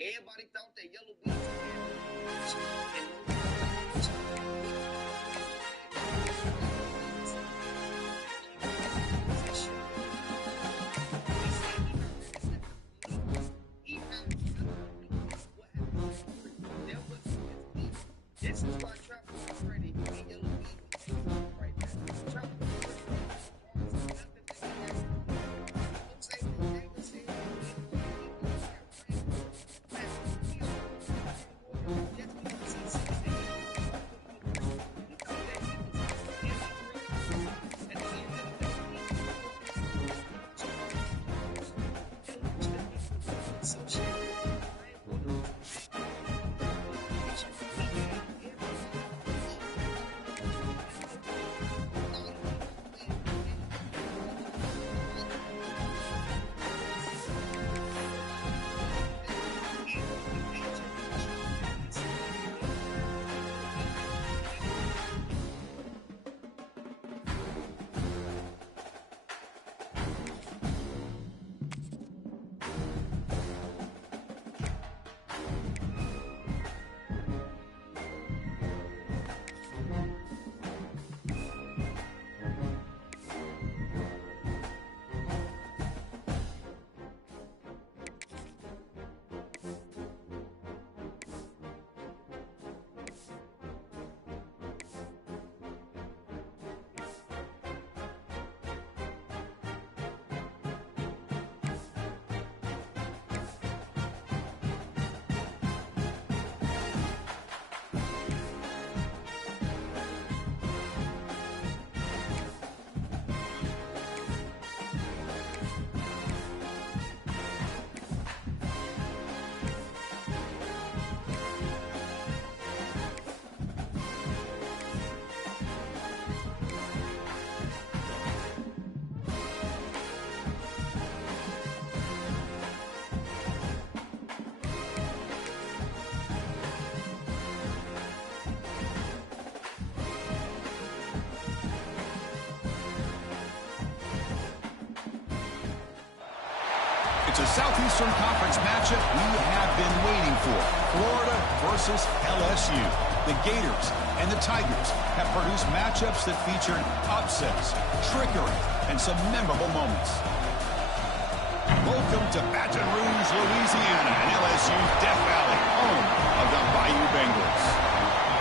Everybody thought that yellow beans this is why Travis is ready to get yellow beans right now. Travis It's a Southeastern Conference matchup we have been waiting for. Florida versus LSU. The Gators and the Tigers have produced matchups that featured upsets, trickery, and some memorable moments. Welcome to Baton Rouge, Louisiana, and LSU's Death Valley, home of the Bayou Bengals.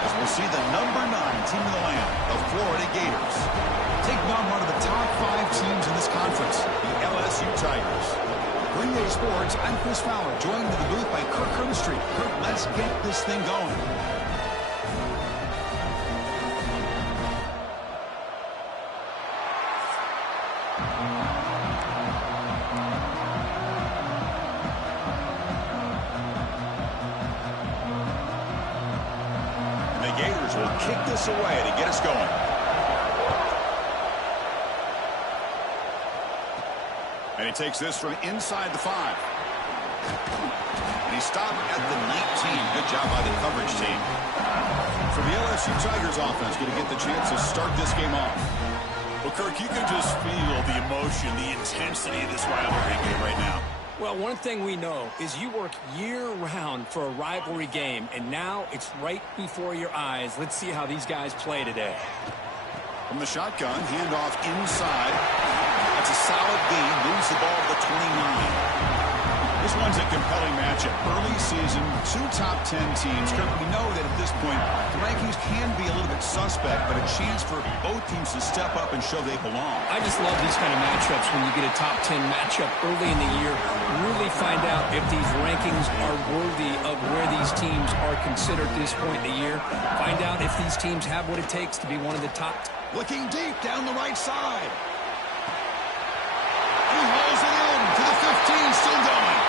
As we'll see the number 9 team in the land, the Florida Gators, taking on one of the top 5 teams in this conference, the LSU Tigers. Green Bay Sports, I'm Chris Fowler, joined in the booth by Kirk Street. Kirk, let's get this thing going. The Gators will kick this away to get us going. And he takes this from inside the 5. And he stopped at the 19. Good job by the coverage team. For the LSU Tigers offense, going to get the chance to start this game off. Well, Kirk, you can just feel the emotion, the intensity of this rivalry game right now. Well, one thing we know is you work year-round for a rivalry game, and now it's right before your eyes. Let's see how these guys play today. From the shotgun, handoff inside. That's a solid gain. Moves the ball to the 29. This one's a compelling matchup. Early season, 2 top 10 teams. Kirk, we know that at this point, the rankings can be a little bit suspect, but a chance for both teams to step up and show they belong. I just love these kind of matchups when you get a top 10 matchup early in the year. Really find out if these rankings are worthy of where these teams are considered at this point in the year. Find out if these teams have what it takes to be one of the top. Looking deep down the right side. He hauls it in to the 15, still going.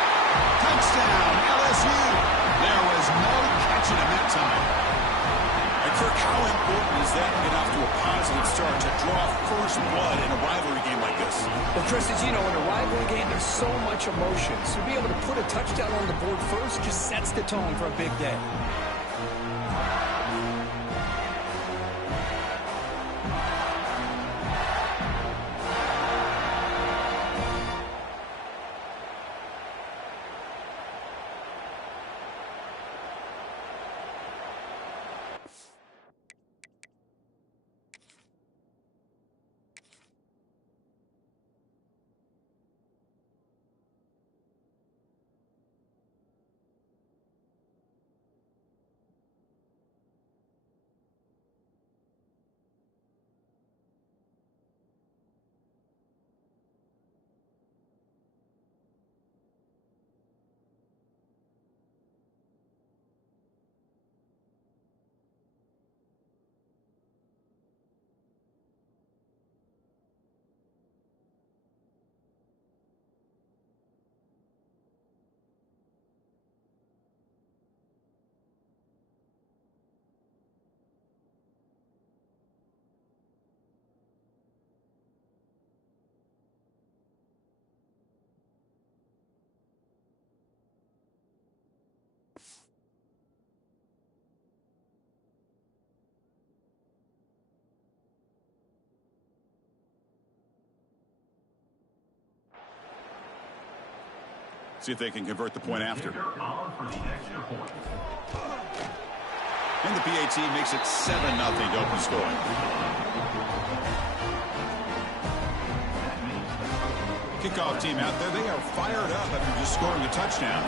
Touchdown, LSU. There was no catching him that time. And Kirk, how important is that to get off to a positive start to draw first blood in a rivalry game like this? Well, Chris, as you know, in a rivalry game, there's so much emotion. So to be able to put a touchdown on the board first just sets the tone for a big day. See if they can convert the point after. And the PAT makes it 7-0 to open scoring. Kickoff team out there. They are fired up after just scoring a touchdown.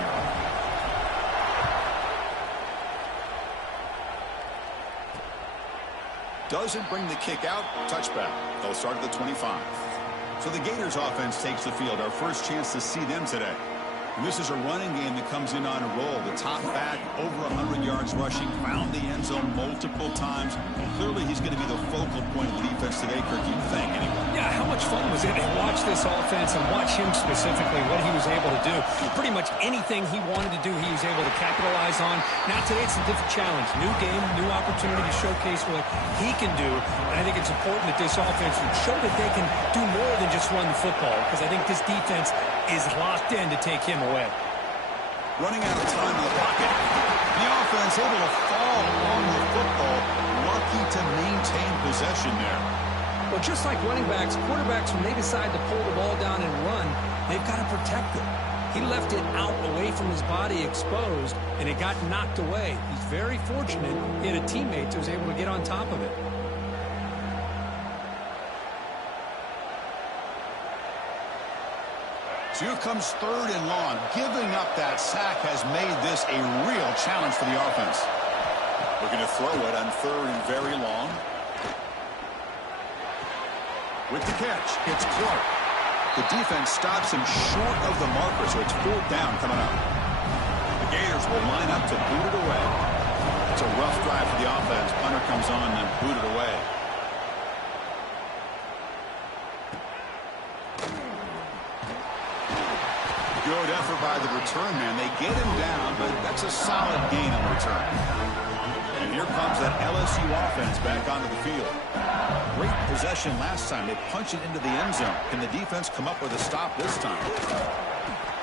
Doesn't bring the kick out. Touchback. They'll start at the 25. So the Gators offense takes the field. Our first chance to see them today. And this is a running game that comes in on a roll. The top back, over 100 yards rushing, found the end zone multiple times. Clearly, he's going to be the focal point of the defense today, Kirk, you'd think, anyway. Yeah, how much fun was it to watch this offense and watch him specifically, what he was able to do. Pretty much anything he wanted to do, he was able to capitalize on. Now, today it's a different challenge. New game, new opportunity to showcase what he can do. And I think it's important that this offense would show that they can do more than just run the football, because I think this defense is locked in to take him away. Running out of time in the pocket. The offense able to fall along the football. Lucky to maintain possession there. Well, just like running backs, quarterbacks, when they decide to pull the ball down and run, they've got to protect it. He left it out away from his body exposed, and it got knocked away. He's very fortunate he had a teammate that was able to get on top of it. So here comes 3rd and long. Giving up that sack has made this a real challenge for the offense. Looking to throw it on 3rd and very long. With the catch, it's Clark. The defense stops him short of the marker, so it's 4th down coming up. The Gators will line up to boot it away. It's a rough drive for the offense. Punter comes on and boot it away. Good effort by the return man. They get him down, but that's a solid gain on return. And here comes that LSU offense back onto the field. Great possession last time. They punch it into the end zone. Can the defense come up with a stop this time?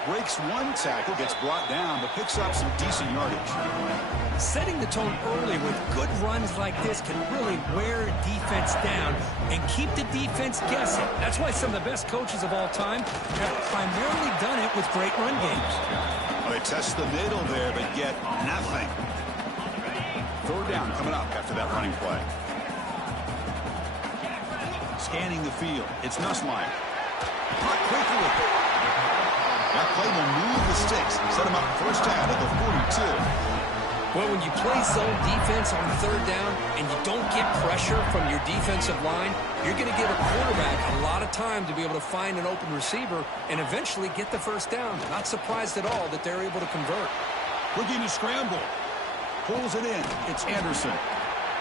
Breaks one tackle, gets brought down, but picks up some decent yardage. Setting the tone early with good runs like this can really wear defense down and keep the defense guessing. That's why some of the best coaches of all time have primarily done it with great run games. Well, they test the middle there, but get nothing. 3rd down coming up after that running play. Scanning the field. It's Nussmeier. Caught quickly with it. That play will move the sticks, set them up first down at the 42. Well, when you play zone defense on third down and you don't get pressure from your defensive line, you're going to give a quarterback a lot of time to be able to find an open receiver and eventually get the first down. Not surprised at all that they're able to convert. Looking to scramble. Pulls it in. It's Anderson.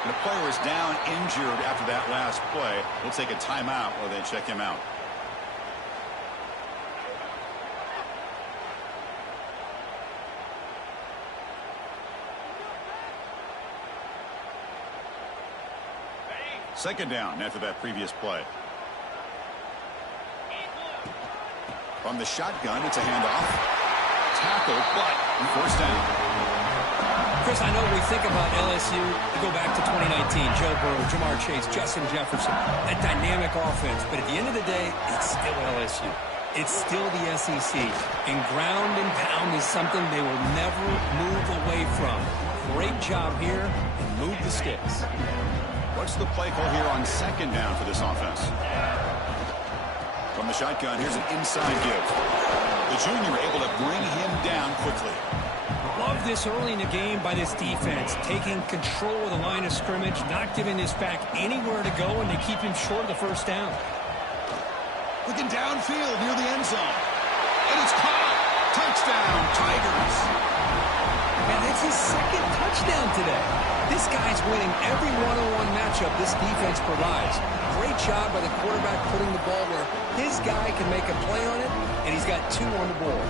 And the player is down injured after that last play. We'll take a timeout while they check him out. Second down after that previous play. From the shotgun, it's a handoff. Tackle, but first down. Chris, I know we think about LSU, go back to 2019, Joe Burrow, Jamar Chase, Justin Jefferson, that dynamic offense. But at the end of the day, it's still LSU. It's still the SEC. And ground and pound is something they will never move away from. Great job here, and move the sticks. What's the play call here on second down for this offense? From the shotgun, here's an inside give. The junior able to bring him down quickly. Love this early in the game by this defense, taking control of the line of scrimmage, not giving this back anywhere to go, and they keep him short of the first down. Looking downfield near the end zone. And it's caught. Touchdown, Tigers. Man, that's his second touchdown today. This guy's winning every one-on-one matchup this defense provides. Great job by the quarterback putting the ball where his guy can make a play on it, and he's got 2 on the board.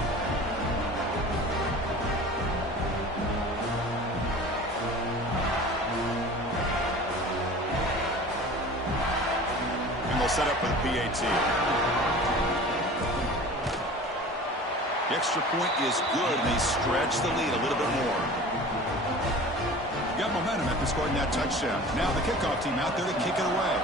And they'll set up for the PAT. The extra point is good, and they stretch the lead a little bit more. Got momentum after scoring that touchdown. Now the kickoff team out there to kick it away.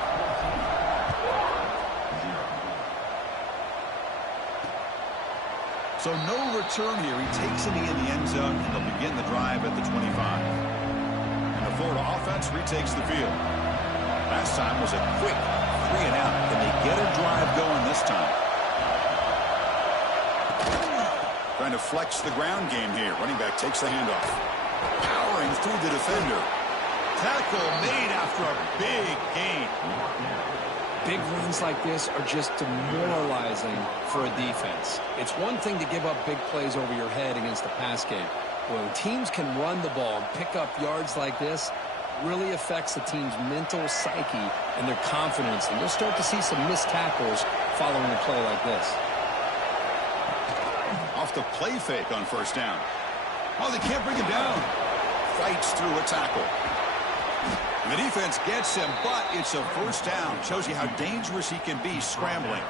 So no return here. He takes it in the end zone, and they'll begin the drive at the 25. And the Florida offense retakes the field. Last time was a quick 3 and out. Can they get a drive going this time? Trying to flex the ground game here. Running back takes the handoff. Powering through the defender. Tackle made after a big gain. Big runs like this are just demoralizing for a defense. It's one thing to give up big plays over your head against the pass game. When teams can run the ball and pick up yards like this, really affects the team's mental psyche and their confidence. And you'll start to see some missed tackles following a play like this. Off the play fake on first down. Oh, they can't bring him down. Fights through a tackle. And the defense gets him, but it's a first down. Shows you how dangerous he can be scrambling.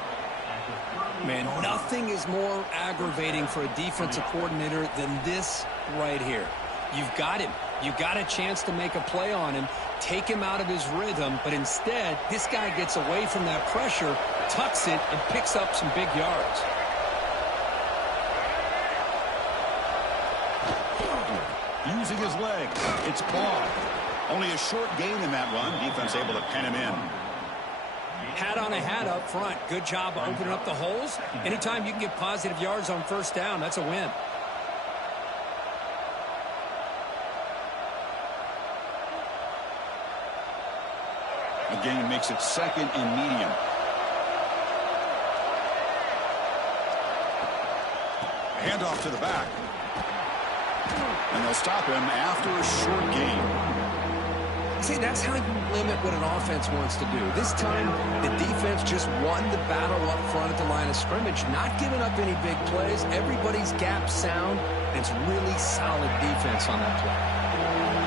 Man, nothing is more aggravating for a defensive coordinator than this right here. You've got him. You've got a chance to make a play on him, take him out of his rhythm, but instead, this guy gets away from that pressure, tucks it, and picks up some big yards. Using his legs. It's ball. Only a short gain in that run. Defense able to pen him in. Hat on a hat up front. Good job opening up the holes. Anytime you can get positive yards on first down, that's a win. A gain makes it second and medium. A handoff to the back. And they'll stop him after a short gain. See, that's how you limit what an offense wants to do. This time, the defense just won the battle up front at the line of scrimmage, not giving up any big plays. Everybody's gap sound, and it's really solid defense on that play.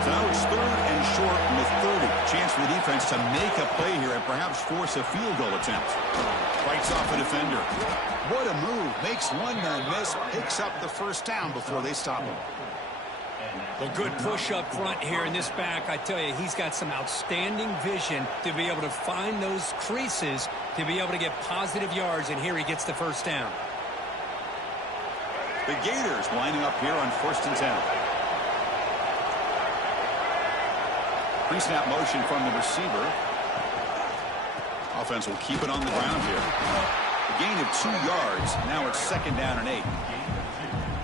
So now it's third and short from the 30. Chance for the defense to make a play here and perhaps force a field goal attempt. Fights off a defender. What a move. Makes one man miss. Picks up the first down before they stop him. Well, good push up front here in this back. I tell you, he's got some outstanding vision to be able to find those creases, to be able to get positive yards, and here he gets the first down. The Gators lining up here on 1st and 10. Pre-snap motion from the receiver. Offense will keep it on the ground here. A gain of 2 yards. Now it's 2nd down and 8.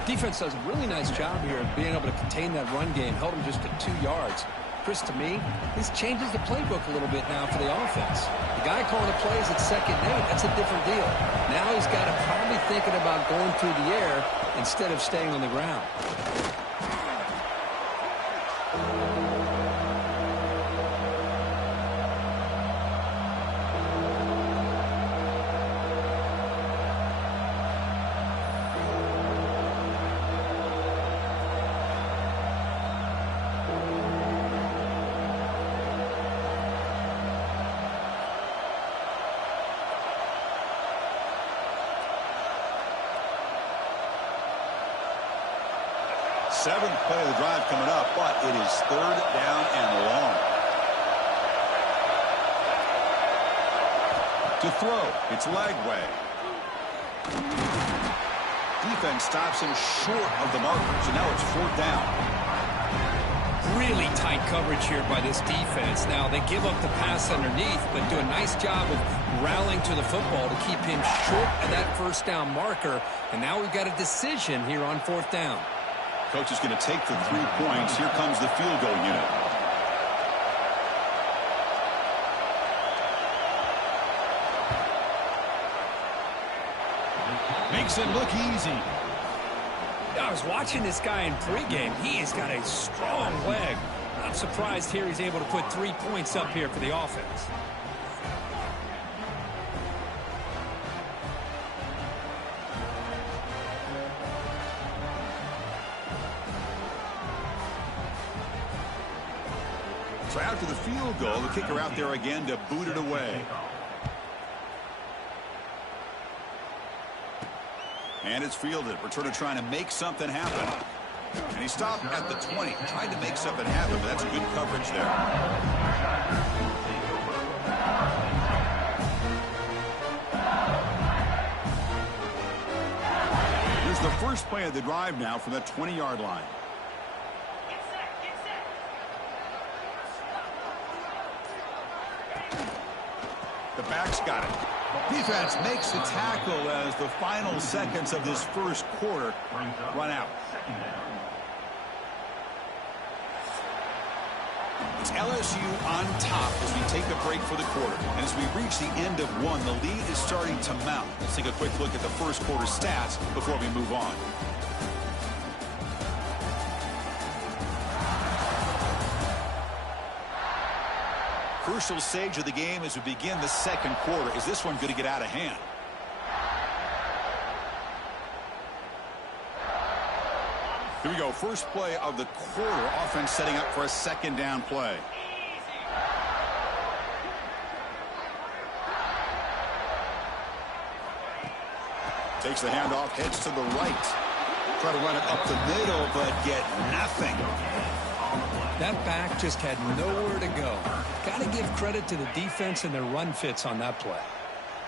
Defense does a really nice job here of being able to contain that run game, held him just at 2 yards. Chris, to me, this changes the playbook a little bit now for the offense. The guy calling the plays at 2nd and 8, that's a different deal. Now he's got to probably thinking about going through the air instead of staying on the ground. Seventh play of the drive coming up, but it is 3rd down and long. To throw, it's Lagway. Defense stops him short of the marker, so now it's 4th down. Really tight coverage here by this defense. Now, they give up the pass underneath, but do a nice job of rallying to the football to keep him short of that 1st down marker. And now we've got a decision here on 4th down. Coach is going to take the 3 points. Here comes the field goal unit. Makes it look easy. I was watching this guy in pregame. He has got a strong leg. I'm surprised here he's able to put 3 points up here for the offense. So after the field goal, the kicker out there again to boot it away. And it's fielded. Returner trying to make something happen. And he stopped at the 20. Tried to make something happen, but that's good coverage there. Here's the first play of the drive now from that 20-yard line. The back's got it. Defense makes the tackle as the final seconds of this first quarter run out. It's LSU on top as we take a break for the quarter. And as we reach the end of one, the lead is starting to mount. Let's take a quick look at the first quarter stats before we move on. Crucial stage of the game as we begin the second quarter. Is this one going to get out of hand? Here we go. First play of the quarter. Offense setting up for a 2nd down play. Takes the handoff, heads to the right. Try to run it up the middle, but get nothing. That back just had nowhere to go. Got to give credit to the defense and their run fits on that play.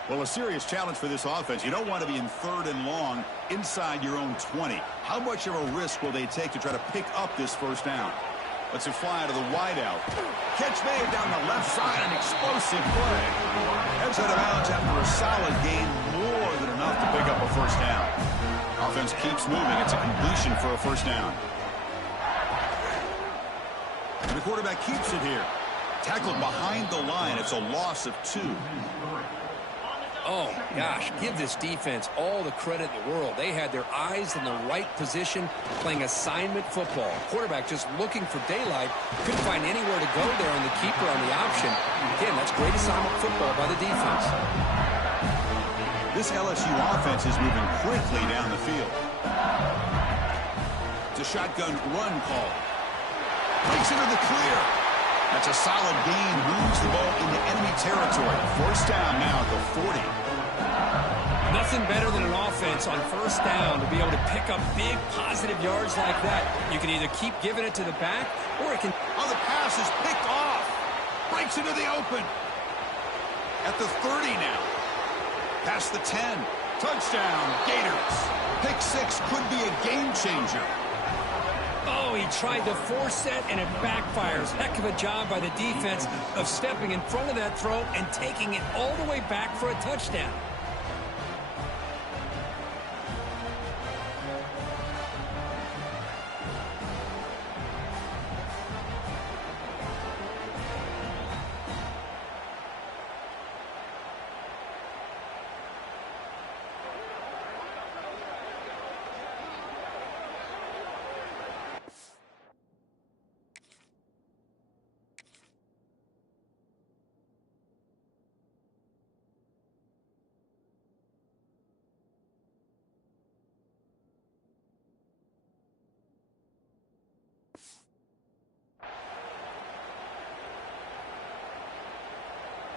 Well, a serious challenge for this offense. You don't want to be in 3rd and long inside your own 20. How much of a risk will they take to try to pick up this 1st down? Let's it fly to the wideout. Catch made down the left side, an explosive play. Heads out of bounds after a solid gain, more than enough to pick up a 1st down. Offense keeps moving. It's a completion for a 1st down. And the quarterback keeps it here. Tackled behind the line. It's a loss of 2. Oh, gosh, give this defense all the credit in the world. They had their eyes in the right position, playing assignment football. Quarterback just looking for daylight. Couldn't find anywhere to go there on the keeper on the option. Again, that's great assignment football by the defense. This LSU offense is moving quickly down the field. It's a shotgun run call. Breaks into the clear. That's a solid gain. Moves the ball into enemy territory. 1st down now at the 40. Nothing better than an offense on 1st down to be able to pick up big positive yards like that. You can either keep giving it to the back, or it can... Oh, the pass is picked off. Breaks into the open. At the 30 now. Past the 10. Touchdown, Gators. Pick 6 could be a game changer. Oh, he tried to force it, and it backfires. Heck of a job by the defense of stepping in front of that throw and taking it all the way back for a touchdown.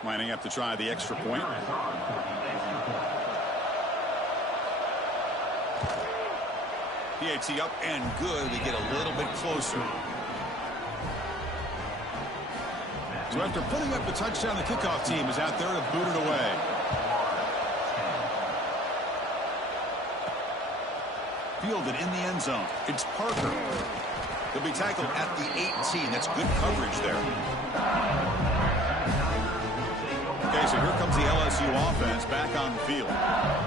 Lining up to try the extra point. PAT up and good. We get a little bit closer. So after putting up the touchdown, the kickoff team is out there to boot it away. Fielded in the end zone. It's Parker. He'll be tackled at the 18. That's good coverage there. Okay, so here comes the LSU offense back on the field.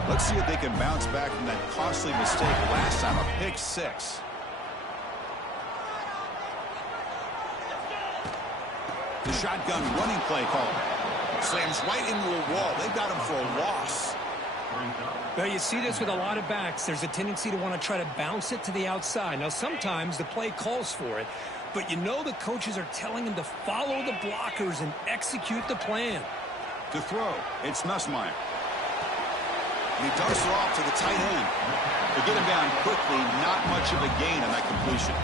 Let's see if they can bounce back from that costly mistake last time, a pick six. The shotgun running play call. Slams right into a wall. They got him for a loss. Well, you see this with a lot of backs. There's a tendency to want to try to bounce it to the outside. Now, sometimes the play calls for it, but you know the coaches are telling him to follow the blockers and execute the plan. To throw, it's Nussmeier. He dumps it off to the tight end. To get him down quickly, not much of a gain on that completion.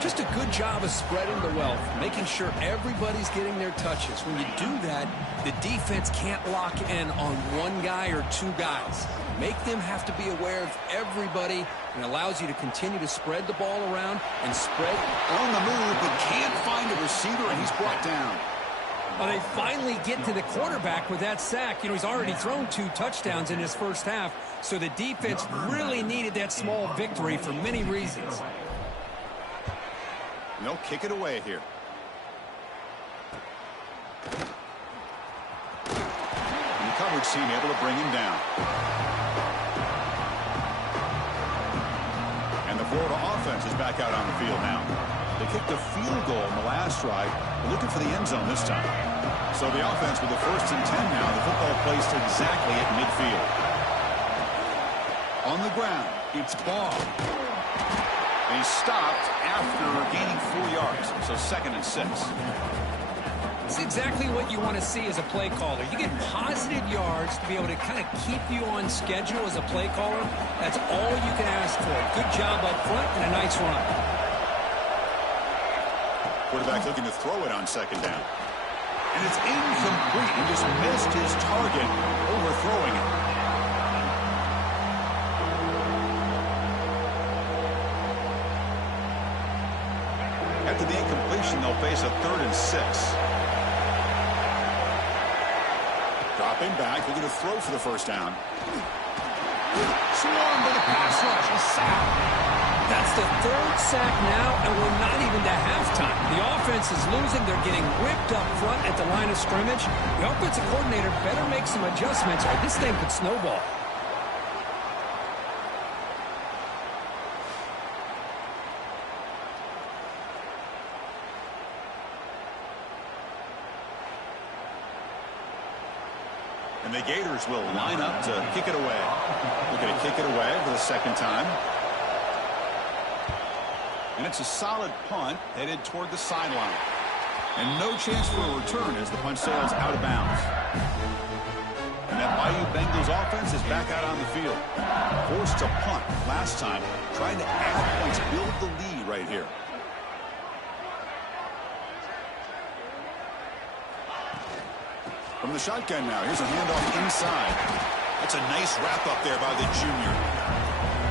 Just a good job of spreading the wealth, making sure everybody's getting their touches. When you do that, the defense can't lock in on one guy or two guys. Make them have to be aware of everybody, and allows you to continue to spread the ball around and spread. On the move, but can't find a receiver, and he's brought down. Well, they finally get to the quarterback with that sack. You know, he's already thrown 2 touchdowns in his first half, so the defense really needed that small victory for many reasons. And they'll kick it away here. And the coverage team able to bring him down. And the Florida offense is back out on the field now. They kicked a field goal in the last drive. They're looking for the end zone this time. So the offense with the 1st and 10 now. The football placed exactly at midfield. On the ground, it's Baugh. And he stopped after gaining 4 yards. So 2nd and 6. It's exactly what you want to see as a play caller. You get positive yards to be able to kind of keep you on schedule as a play caller. That's all you can ask for. Good job up front and a nice run. Quarterback looking to throw it on 2nd down. And it's incomplete. He just missed his target, overthrowing it. After the incompletion, they'll face a 3rd and 6. Dropping back, looking to throw for the 1st down. Swarmed by the pass rush, a sack. That's the 3rd sack now, and we're not even to halftime. The offense is losing. They're getting whipped up front at the line of scrimmage. The offensive coordinator better make some adjustments, or this thing could snowball. And the Gators will line up to kick it away. We're going to kick it away for the 2nd time. And it's a solid punt headed toward the sideline. And no chance for a return as the punt sails out of bounds. And that Bayou Bengals offense is back out on the field. Forced to punt last time, trying to add points, build the lead right here. From the shotgun now, here's a handoff inside. That's a nice wrap up there by the junior.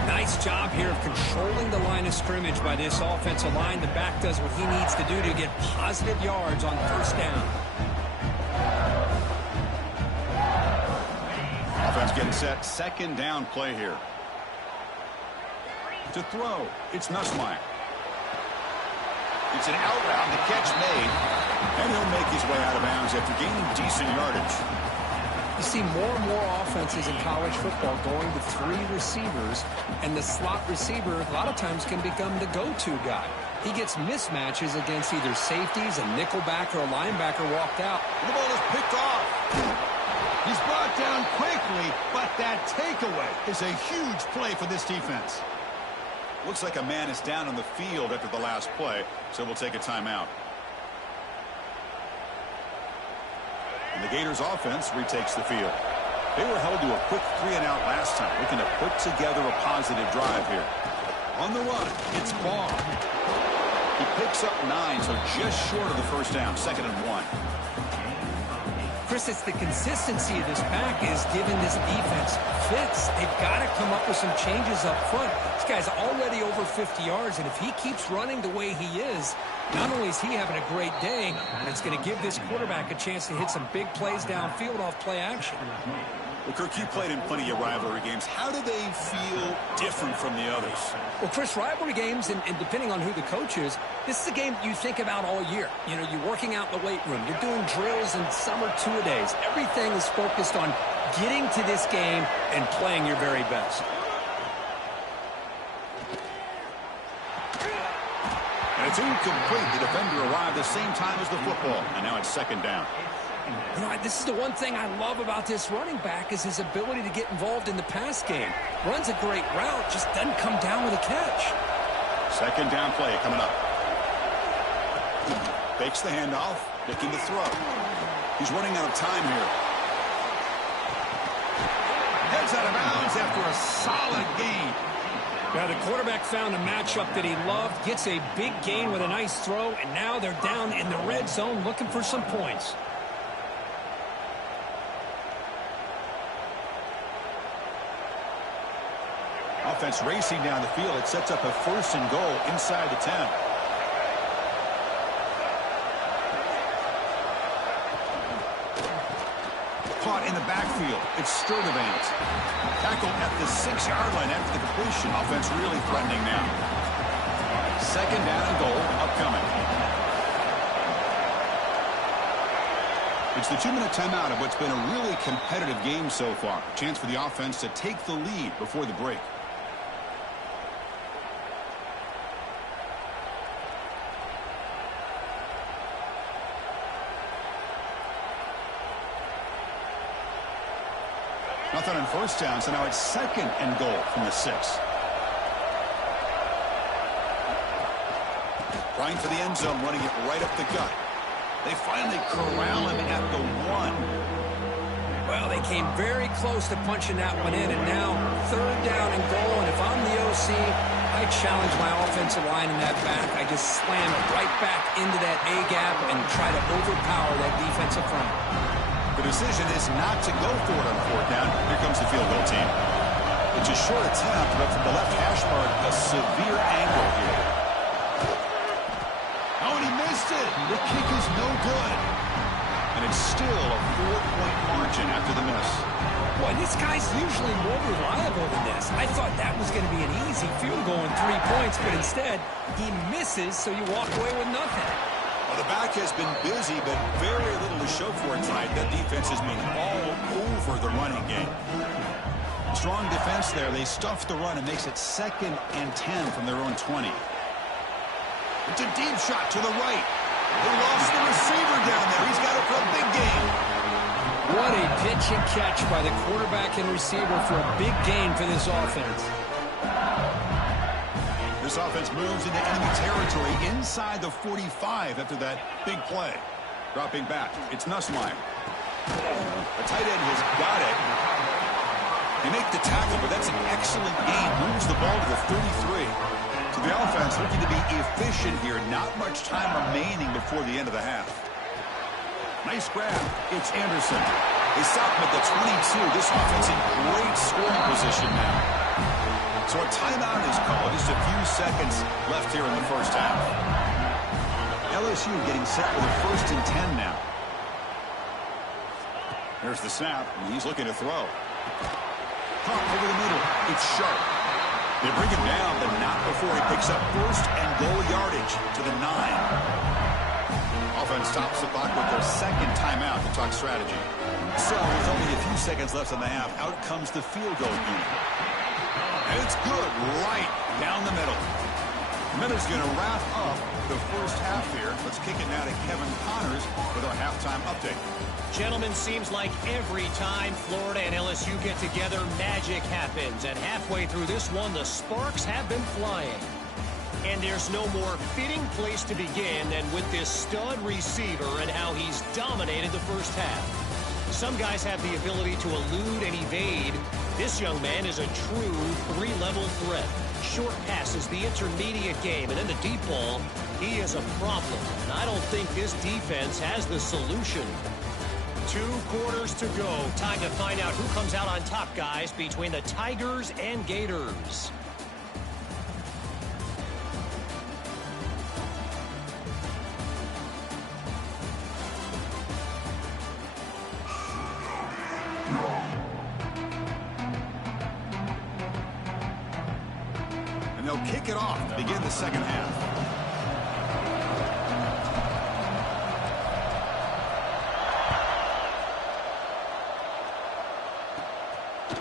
Nice job here of controlling the line of scrimmage by this offensive line. The back does what he needs to do to get positive yards on 1st down. Offense getting set. 2nd down play here. To throw, it's Nussmeier. It's an out route, the catch made, and he'll make his way out of bounds after gaining decent yardage. You see more and more offenses in college football going to 3 receivers, and the slot receiver a lot of times can become the go-to guy. He gets mismatches against either safeties, a nickelback, or a linebacker walked out. The ball is picked off. He's brought down quickly, but that takeaway is a huge play for this defense. Looks like a man is down on the field after the last play, so we'll take a timeout. And the Gators offense retakes the field. They were held to a quick 3-and-out last time, looking to put together a positive drive here. On the run, it's Baugh. He picks up 9, so just short of the 1st down, 2nd and 1. Chris, it's the consistency of this pack is giving this defense fits. They've got to come up with some changes up front. This guy's already over 50 yards, and if he keeps running the way he is, not only is he having a great day, but it's going to give this quarterback a chance to hit some big plays downfield off play action. Well, Kirk, you played in plenty of rivalry games. How do they feel different from the others? Well, Chris, rivalry games, and depending on who the coach is, this is a game you think about all year. You know, you're working out in the weight room. You're doing drills and summer two-a-days. Everything is focused on getting to this game and playing your very best. And it's incomplete. The defender arrived the same time as the football, and now it's second down. You know, this is the one thing I love about this running back is his ability to get involved in the pass game. Runs a great route, just doesn't come down with a catch. Second down play coming up. Fakes the handoff, looking to throw. He's running out of time here. Heads out of bounds after a solid gain. Now the quarterback found a matchup that he loved, gets a big gain with a nice throw, and now they're down in the red zone looking for some points. Offense racing down the field. It sets up a 1st and goal inside the 10. Caught in the backfield. It's Sturdivant. Tackled at the 6-yard line after the completion. Offense really threatening now. Second down and goal upcoming. It's the 2-minute timeout of what's been a really competitive game so far. Chance for the offense to take the lead before the break. Nothing on first down, so now it's second and goal from the 6. Trying for the end zone, running it right up the gut. They finally corral him at the 1. Well, they came very close to punching that one in, and now third down and goal. And if I'm the OC, I challenge my offensive line in that back. I just slam it right back into that A-gap and try to overpower that defensive front. The decision is not to go for it on 4th down. Here comes the field goal team. It's a short attempt, but from the left hash mark, a severe angle here. Oh, and he missed it. The kick is no good. And it's still a 4-point margin after the miss. Boy, this guy's usually more reliable than this. I thought that was going to be an easy field goal in 3 points, but instead, he misses, so you walk away with nothing. Well, the back has been busy, but very little to show for it tonight. That defense has been all over the running game. Strong defense there. They stuff the run and makes it 2nd and 10 from their own 20. It's a deep shot to the right. They lost the receiver down there. He's got it for a big gain. What a pitch and catch by the quarterback and receiver for a big gain for this offense. This offense moves into enemy territory inside the 45 after that big play. Dropping back, it's Nussmeier. The tight end has got it. They make the tackle, but that's an excellent gain. Moves the ball to the 33. So the offense looking to be efficient here. Not much time remaining before the end of the half. Nice grab. It's Anderson. They stop him at the 22. This offense in great scoring position now. So a timeout is called. Just a few seconds left here in the first half. LSU getting set with a 1st and 10 now. There's the snap, and he's looking to throw. Pop over the middle. It's Sharp. They bring him down, but not before he picks up 1st and goal yardage to the 9. Offense stops the clock with their 2nd timeout to talk strategy. So with only a few seconds left in the half, out comes the field goal unit. And it's good right down the middle. Miller's going to wrap up the first half here. Let's kick it now to Kevin Connors with our halftime update. Gentlemen, seems like every time Florida and LSU get together, magic happens. And halfway through this one, the sparks have been flying. And there's no more fitting place to begin than with this stud receiver and how he's dominated the first half. Some guys have the ability to elude and evade. This young man is a true 3-level threat. Short passes, the intermediate game, and then the deep ball. He is a problem, and I don't think this defense has the solution. 2 quarters to go. Time to find out who comes out on top, guys, between the Tigers and Gators. And they'll kick it off to begin the second half.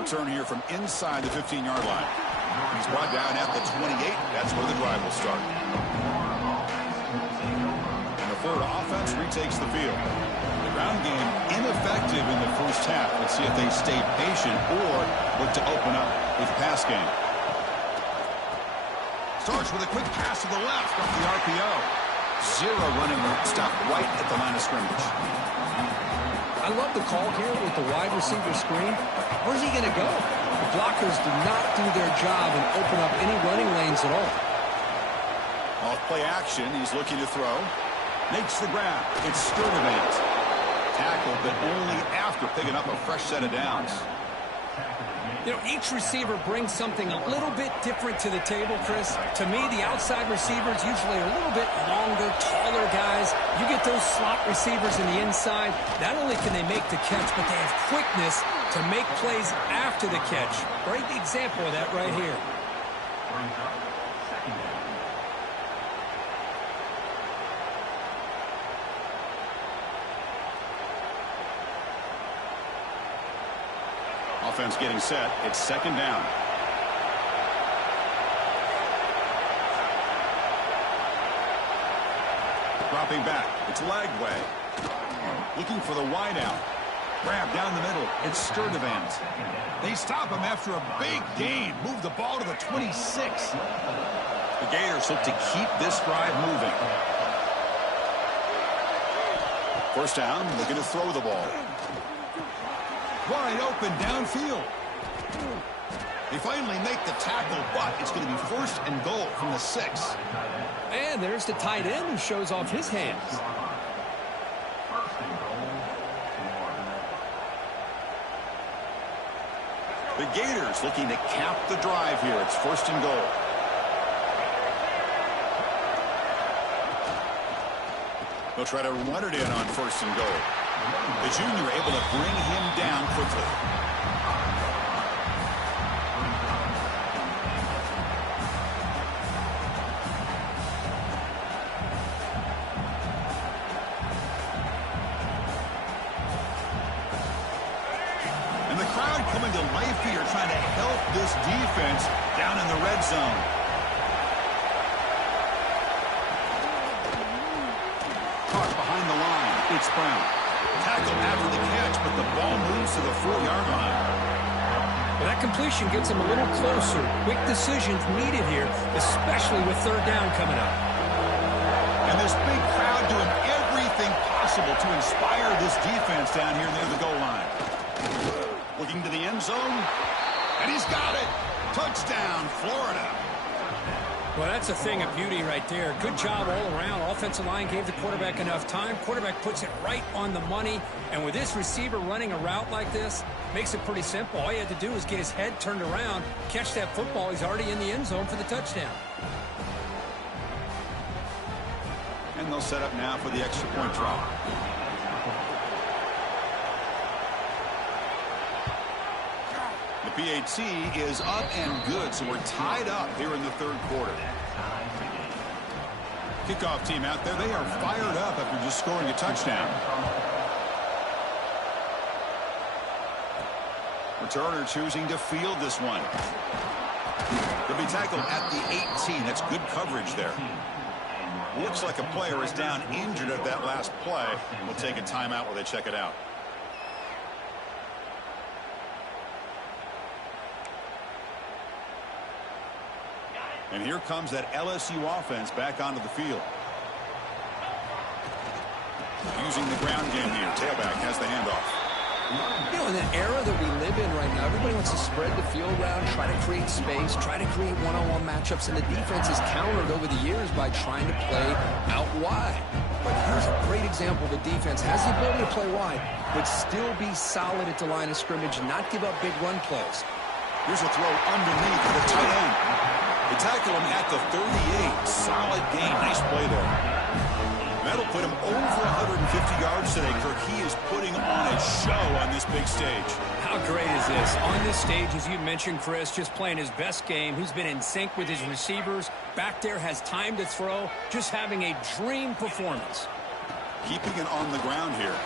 Return here from inside the 15-yard line. He's brought down at the 28. That's where the drive will start. And the Florida offense retakes the field. The ground game ineffective in the first half. Let's see if they stay patient or look to open up with the pass game. Starts with a quick pass to the left off the RPO. Zero running stop right at the line of scrimmage. I love the call here with the wide receiver screen. Where's he going to go? The blockers do not do their job and open up any running lanes at all. Off play action. He's looking to throw. Makes the grab. It's Sturdivant. Tackle, but only after picking up a fresh set of downs. You know, each receiver brings something a little bit different to the table, Chris. To me, the outside receivers usually are a little bit longer, taller guys. You get those slot receivers in the inside, not only can they make the catch, but they have quickness to make plays after the catch. Great example of that right here. Offense getting set. It's second down. Dropping back. It's Lagway. Looking for the wide out. Grab down the middle. It's Sturdivant. They stop him after a big gain. Move the ball to the 26. The Gators look to keep this drive moving. First down, looking to throw the ball. Wide open downfield. They finally make the tackle, but it's going to be first and goal from the 6. And there's the tight end who shows off his hands. The Gators looking to cap the drive here. It's first and goal. They'll try to run it in on first and goal. The junior able to bring him down quickly. And the crowd coming to life here, trying to help this defense down in the red zone. Caught behind the line. It's Brown. Tackle after the catch, but the ball moves to the 4-yard line. Well, that completion gets him a little closer. Quick decisions needed here, especially with third down coming up. And this big crowd doing everything possible to inspire this defense down here near the goal line. Looking to the end zone, and he's got it. Touchdown, Florida. Well, that's a thing of beauty right there. Good job all around. Offensive line gave the quarterback enough time. Quarterback puts it right on the money. And with this receiver running a route like this, makes it pretty simple. All you had to do is get his head turned around, catch that football. He's already in the end zone for the touchdown. And they'll set up now for the extra point drop. The PAT is up and good, so we're tied up here in the third quarter. Kickoff team out there, they are fired up after just scoring a touchdown. Returner choosing to field this one. They'll be tackled at the 18. That's good coverage there. Looks like a player is down injured at that last play. We'll take a timeout while they check it out. And here comes that LSU offense back onto the field. Using the ground game here. Tailback has the handoff. You know, in the era that we live in right now, everybody wants to spread the field around, try to create space, try to create one-on-one matchups, and the defense is countered over the years by trying to play out wide. But here's a great example. The defense has the ability to play wide, but still be solid at the line of scrimmage and not give up big run plays. Here's a throw underneath for the tight end. They tackle him at the 38. Solid gain. Nice play there. That'll put him over 150 yards today, Kirk. He is putting on a show on this big stage. How great is this? On this stage, as you mentioned, Chris, just playing his best game. He's been in sync with his receivers. Back there, has time to throw. Just having a dream performance. Keeping it on the ground here.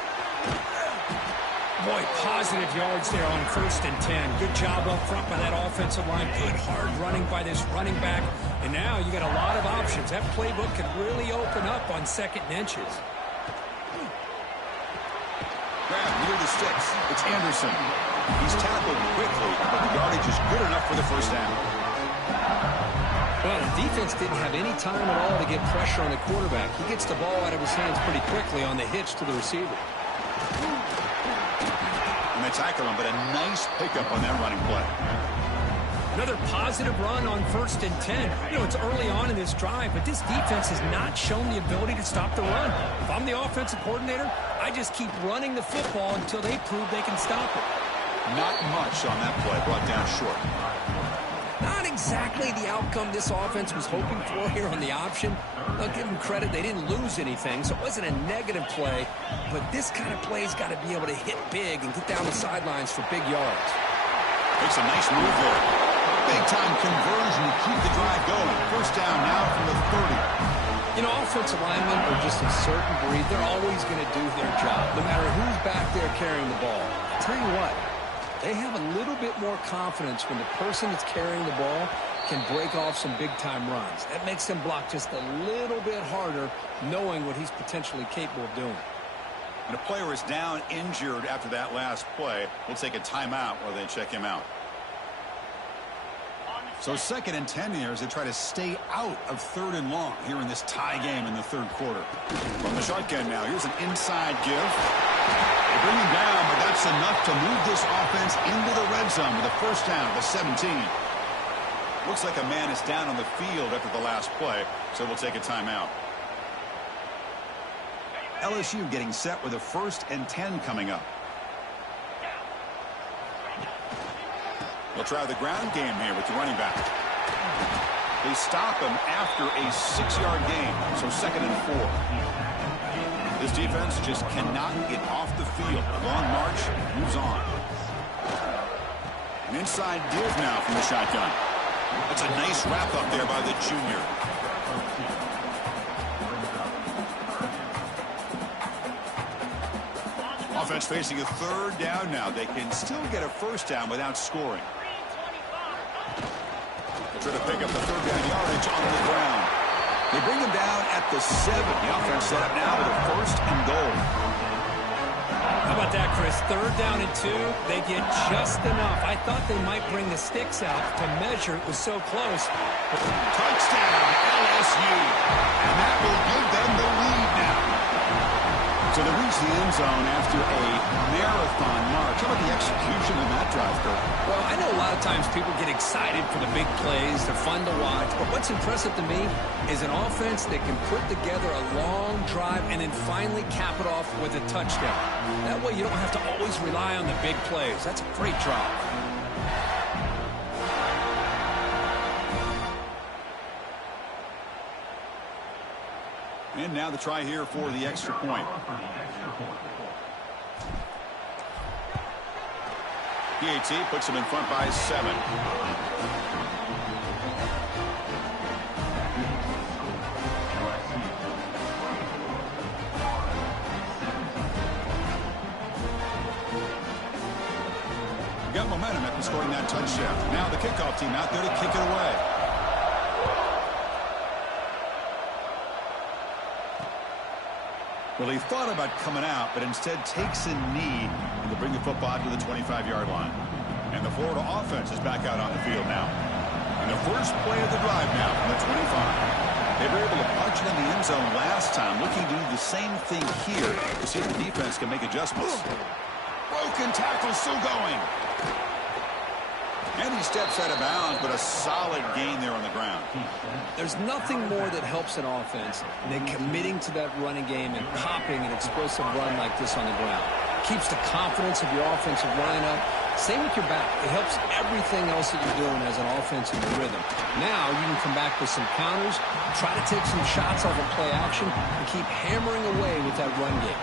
Boy, positive yards there on 1st and 10. Good job up front by that offensive line. Good hard running by this running back. And now you got a lot of options. That playbook could really open up on 2nd and inches. Grab near the sticks. It's Anderson. He's tackled quickly, but the yardage is good enough for the first down. Well, the defense didn't have any time at all to get pressure on the quarterback. He gets the ball out of his hands pretty quickly on the hitch to the receiver. And they tackle him, but a nice pickup on that running play. Another positive run on 1st and 10. You know, it's early on in this drive, but this defense has not shown the ability to stop the run. If I'm the offensive coordinator, I just keep running the football until they prove they can stop it. Not much on that play, brought down short. Not exactly the outcome this offense was hoping for here on the option. I'll give them credit, they didn't lose anything, so it wasn't a negative play, but this kind of play's got to be able to hit big and get down the sidelines for big yards. Makes a nice move there. Big-time conversion to keep the drive going. First down now from the 30. You know, offensive linemen are just a certain breed. They're always going to do their job, no matter who's back there carrying the ball. I'll tell you what, they have a little bit more confidence when the person that's carrying the ball can break off some big-time runs. That makes them block just a little bit harder, knowing what he's potentially capable of doing. And a player is down injured after that last play. We'll take a timeout while they check him out. So 2nd and 10 here as they try to stay out of 3rd and long here in this tie game in the 3rd quarter. From the shotgun now, here's an inside give. They bring him down, but that's enough to move this offense into the red zone with a first down at the 17. Looks like a man is down on the field after the last play, so we'll take a timeout. LSU getting set with a 1st and 10 coming up. They'll try the ground game here with the running back. They stop him after a 6-yard gain, so 2nd and 4. This defense just cannot get off the field. Long march moves on. An inside give now from the shotgun. That's a nice wrap up there by the junior. Offense facing a 3rd down now. They can still get a first down without scoring. They'll try to pick up the 3rd down yardage on the ground. They bring him down at the 7. The offense set up now with a 1st and goal. How about that, Chris? 3rd down and 2. They get just enough. I thought they might bring the sticks out to measure. It was so close. Touchdown, LSU. And that will give them the lead now. So they reach the end zone after a marathon march. How about the execution of that drive, Kirk? Well, I know a lot of times people get excited for the big plays. They're fun to watch. But what's impressive to me is an offense that can put together a long drive and then finally cap it off with a touchdown. That way you don't have to always rely on the big plays. That's a great drive. And now the try here for the extra point. PAT puts him in front by 7. Got momentum after scoring that touchdown. Now the kickoff team out there to kick it away. Well, he thought about coming out, but instead takes a knee and to bring the football to the 25-yard line. And the Florida offense is back out on the field now. And the first play of the drive now from the 25. They were able to punch it in the end zone last time, looking to do the same thing here to see if the defense can make adjustments. Broken tackle still going. And he steps out of bounds, but a solid gain there on the ground. There's nothing more that helps an offense than committing to that running game and popping an explosive run like this on the ground. Keeps the confidence of your offensive line up. Same with your back. It helps everything else that you're doing as an offense in your rhythm. Now you can come back with some counters, try to take some shots off of play action, and keep hammering away with that run game.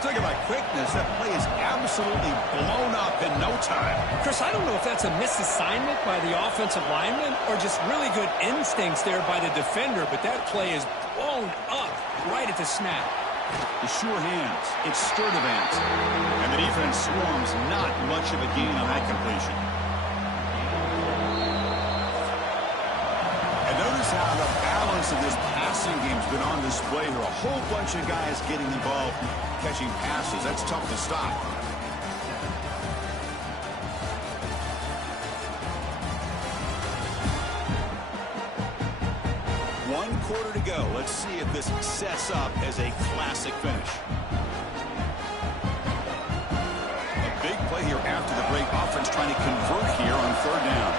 Talking about quickness, that play is absolutely blown up in no time. Chris, I don't know if that's a misassignment by the offensive lineman or just really good instincts there by the defender, but that play is blown up right at the snap. The sure hands, it's Sturdivant. And the defense swarms, not much of a gain on that completion. And notice how the balance of this passing game's been on display here. A whole bunch of guys getting involved, catching passes. That's tough to stop. One quarter to go. Let's see if this sets up as a classic finish. A big play here after the break. Offense trying to convert here on third down.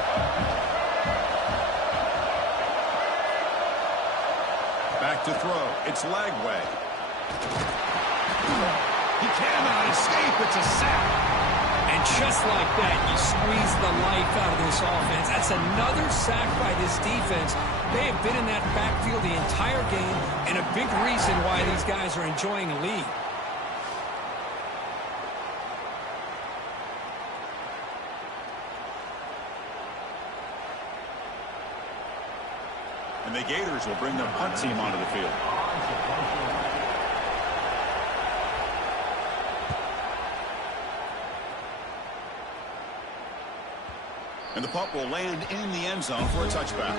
Back to throw. It's Lagway. He cannot escape. It's a sack. And just like that, you squeeze the life out of this offense. That's another sack by this defense. They have been in that backfield the entire game, and a big reason why these guys are enjoying a lead. And the Gators will bring their punt team onto the field. And the punt will land in the end zone for a touchback.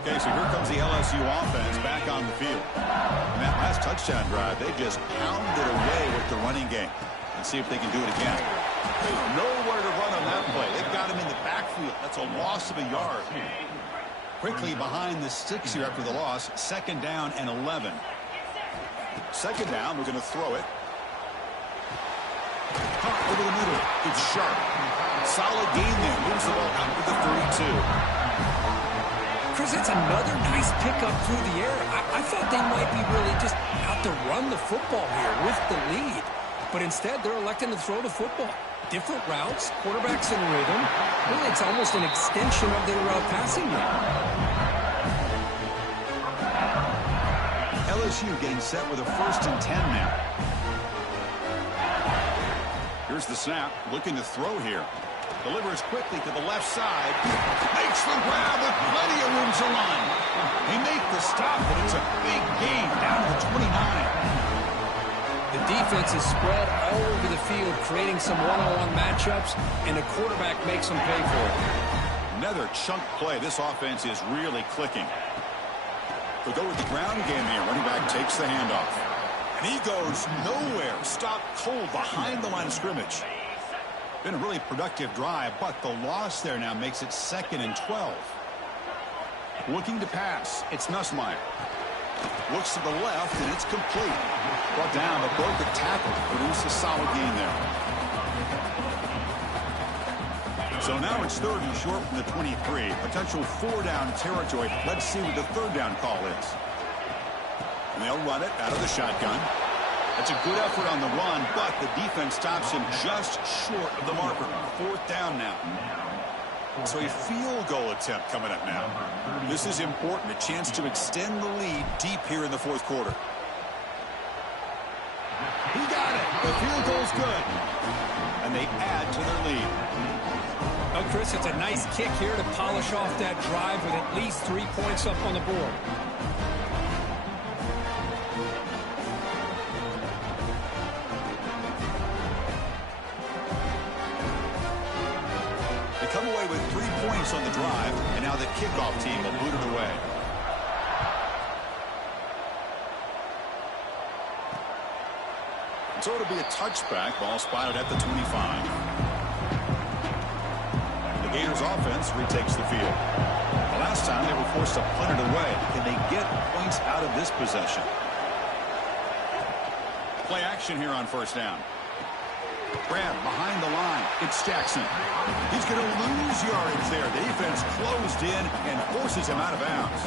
Okay, so here comes the LSU offense back on the field. And that last touchdown drive, they just pounded away with the running game. Let's see if they can do it again. Nowhere to run on that play. They've got him in the backfield. That's a loss of a yard. Quickly behind the sticks here after the loss. 2nd down and 11. 2nd down, we're going to throw it. Caught over the middle. It's sharp. Solid gain there. Moves the ball out to the 32. Chris, that's another nice pickup through the air. I thought they might be really just out to run the football here with the lead. But instead, they're electing to throw the football. Different routes, quarterbacks in rhythm. Really, it's almost an extension of their passing game. LSU getting set with a 1st and 10 now. Here's the snap, looking to throw here. Delivers quickly to the left side. Makes the grab with plenty of room to run. They make the stop, but it's a big gain down to the 29. The defense is spread all over the field, creating some one-on-one matchups, and the quarterback makes them pay for it. Another chunk play. This offense is really clicking. They'll go with the ground game here. Running back takes the handoff. And he goes nowhere. Stopped cold behind the line of scrimmage. Been a really productive drive, but the loss there now makes it 2nd and 12. Looking to pass. It's Nussmeier. Looks to the left, and it's complete. Brought down, but broke the tackle. Produced a solid gain there. So now it's 3rd and short from the 23. Potential 4-down territory. Let's see what the 3rd down call is. And they'll run it out of the shotgun. That's a good effort on the run, but the defense stops him just short of the marker. 4th down now. So a field goal attempt coming up now. This is important. A chance to extend the lead deep here in the 4th quarter. He got it. The field goal's good. And they add to their lead. Oh, Chris, it's a nice kick here to polish off that drive with at least 3 points up on the board. Come away with 3 points on the drive, and now the kickoff team will boot it away. So it'll be a touchback. Ball spotted at the 25. The Gators offense retakes the field. The last time they were forced to punt it away. Can they get points out of this possession? Play action here on 1st down. Grab behind the line. It's Jackson. He's going to lose yardage there. The defense closed in and forces him out of bounds.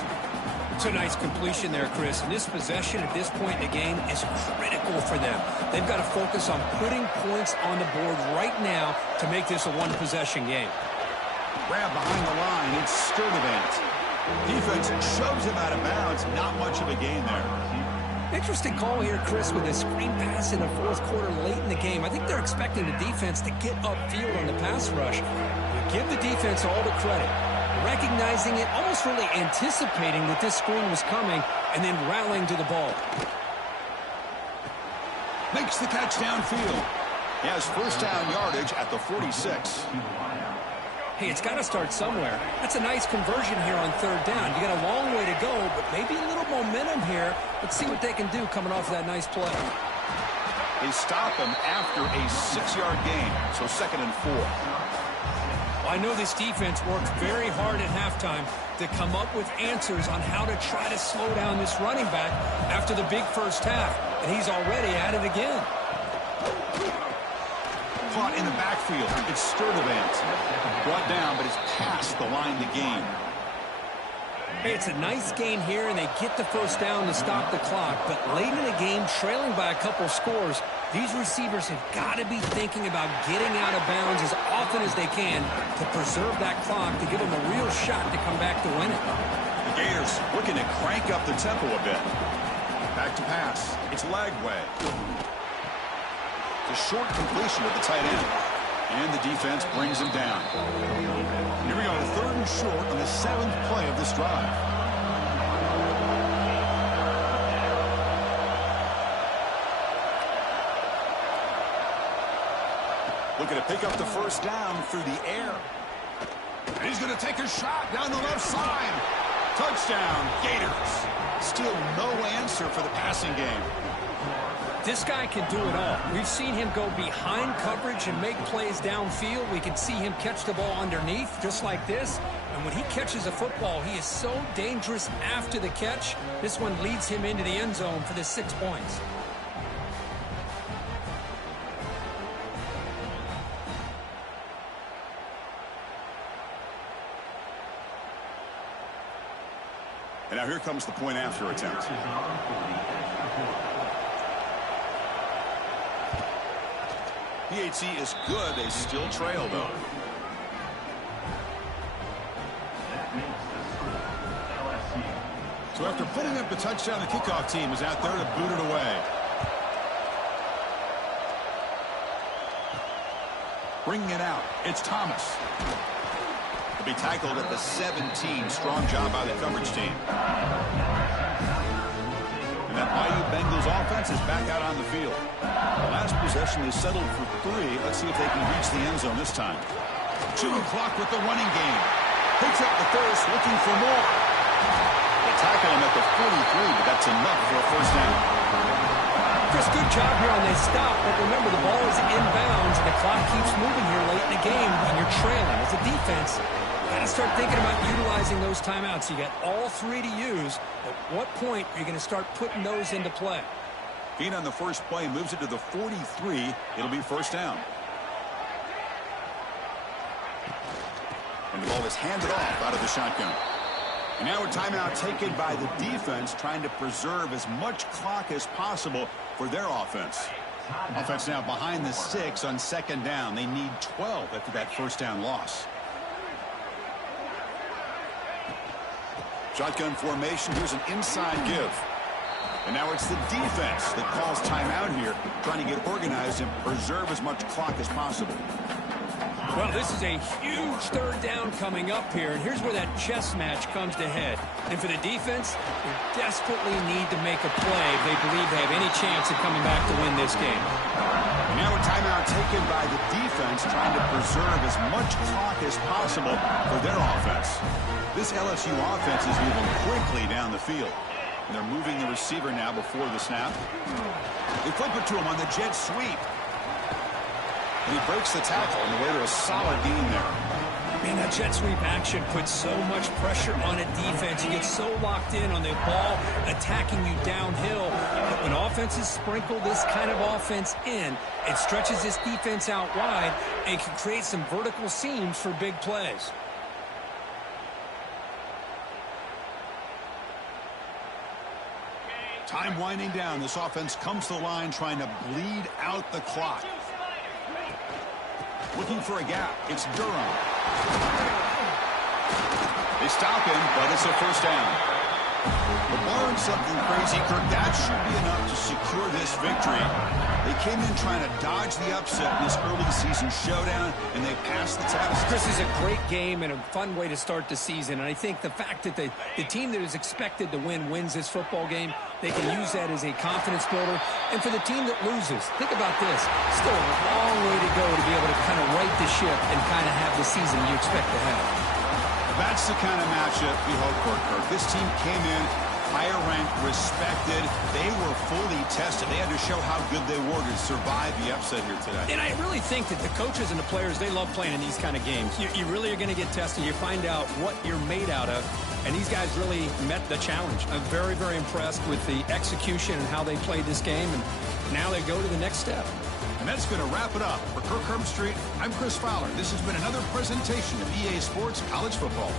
It's a nice completion there, Chris. And this possession at this point in the game is critical for them. They've got to focus on putting points on the board right now to make this a one-possession game. Grab behind the line. It's Sturdivant. Defense shoves him out of bounds. Not much of a gain there. Interesting call here, Chris, with a screen pass in the fourth quarter late in the game. I think they're expecting the defense to get upfield on the pass rush. Give the defense all the credit. Recognizing it, almost really anticipating that this screen was coming, and then rallying to the ball. Makes the catch downfield. He has first down yardage at the 46. Hey, it's got to start somewhere. That's a nice conversion here on third down. You got a long way to go, but maybe a little momentum here. Let's see what they can do coming off of that nice play. They stop him after a 6-yard gain, so 2nd and 4. Well, I know this defense worked very hard at halftime to come up with answers on how to try to slow down this running back after the big first half, and he's already at it again. Caught in the backfield. It's Sturdivant. Brought down, but it's past the line to gain. Hey, it's a nice gain here, and they get the first down to stop the clock. But late in the game, trailing by a couple scores, these receivers have got to be thinking about getting out of bounds as often as they can to preserve that clock, to give them a real shot to come back to win it. The Gators looking to crank up the tempo a bit. Back to pass. It's Lagway. A short completion with the tight end. And the defense brings him down. Here we go, 3rd and short on the 7th play of this drive. Looking to pick up the first down through the air. And he's going to take a shot down the left side. Touchdown, Gators. Still no answer for the passing game. This guy can do it all. We've seen him go behind coverage and make plays downfield. We can see him catch the ball underneath, just like this. And when he catches a football, he is so dangerous after the catch. This one leads him into the end zone for the 6 points. And now here comes the point after attempt. PHC is good. They still trail, though. So after putting up the touchdown, the kickoff team is out there to boot it away. Bringing it out, it's Thomas. He'll be tackled at the 17. Strong job by the coverage team. And that Bayou Bengals offense is back out on the field. The last possession, they settled for 3. Let's see if they can reach the end zone this time. Chewing clock with the running game. Picks up the first, looking for more. They tackle him at the 43, but that's enough for a first down. Chris, good job here on this stop, but remember, the ball is inbounds, and the clock keeps moving here late in the game, and you're trailing. As a defense, got to start thinking about utilizing those timeouts. You got all 3 to use. At what point are you going to start putting those into play? Being on the first play moves it to the 43. It'll be first down. And the ball is handed off out of the shotgun. And now a timeout taken by the defense, trying to preserve as much clock as possible for their offense. Offense now behind the 6 on 2nd down. They need 12 after that first down loss. Shotgun formation. Here's an inside give. And now it's the defense that calls timeout here, trying to get organized and preserve as much clock as possible. Well, this is a huge 3rd down coming up here, and here's where that chess match comes to head. And for the defense, they desperately need to make a play if they believe they have any chance of coming back to win this game. And now a timeout taken by the defense, trying to preserve as much clock as possible for their offense. This LSU offense is moving quickly down the field. And they're moving the receiver now before the snap. They flip it to him on the jet sweep. And he breaks the tackle on the way to a solid gain there. Man, that jet sweep action puts so much pressure on a defense. You get so locked in on the ball attacking you downhill. But When offenses sprinkle this kind of offense in, it stretches this defense out wide and can create some vertical seams for big plays. Time winding down. This offense comes to the line trying to bleed out the clock. Looking for a gap. It's Durham. They stop him, but it's a first down. But barring something crazy, Kirk, that should be enough to secure this victory. They came in trying to dodge the upset in this early season showdown, and they passed the test. This is a great game and a fun way to start the season. And I think the fact that the team that is expected to win wins this football game, they can use that as a confidence builder. And for the team that loses, think about this. Still a long way to go to be able to kind of right the ship and kind of have the season you expect to have. That's the kind of matchup we hope for, Kirk. This team came in higher ranked, respected. They were fully tested. They had to show how good they were to survive the upset here today. And I really think that the coaches and the players, they love playing in these kind of games. You really are going to get tested. You find out what you're made out of. And these guys really met the challenge. I'm very, very impressed with the execution and how they played this game. And now they go to the next step. And that's going to wrap it up. For Kirk Herbstreit, I'm Chris Fowler. This has been another presentation of EA Sports College Football.